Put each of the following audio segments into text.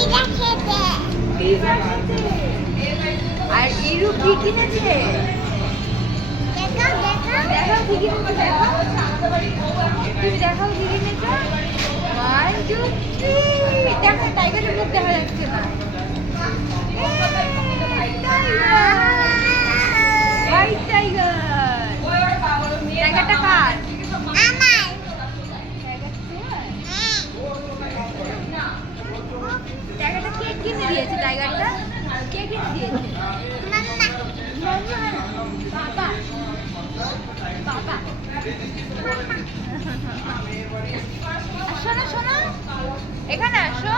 Pizza খেতে। আর ইরু কি কিনেছে? দেখাও কি কিনেছে, দেখাও। তুমি দেখাও কি কিনেছে। 1 2 3 দেখো টাইগারের মুখ দেখা যাচ্ছে না। White tiger. টাইগারটা কার? টাইগারটা কে কিনে দিয়েছে? টাইগারটা কে কিনে দিয়েছে? বাবা বাবা। শোনো শোনো, এখানে আসো,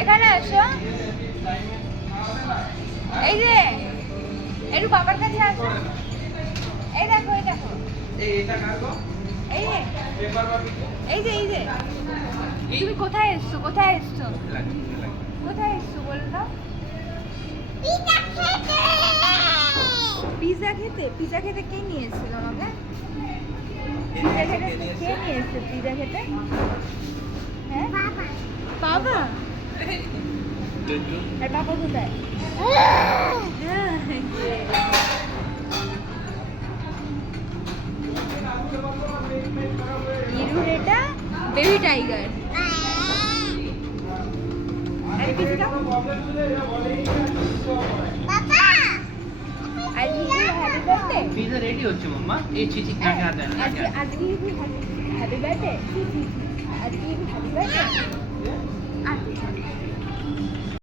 এখানে আসো। এই যে একটু বাবার কাছে আসো। এই দেখো, এই দেখো, এই যে এই যে এই যে তুমি কোথায় এসছো? কোথায় এসছো? কোথায় এসছো বলো না? পিজা খেতে। পিজা খেতে কে নিয়ে এসেছিল আমাকে? পিজা খেতে কে নিয়ে এসেছে? পিজা খেতে হ্যাঁ বাবা। আর বাবা কোথায়? ইরুর এটা বেবি টাইগার। আরে কিছু দাও। আজকে হ্যাপি বার্থডে। পিজা রেডি হচ্ছে মাম্মা। এই চিচি কাকে হাতে না আজকে হ্যাপি বার্থডে। আজকে হ্যাপি বার্থডে।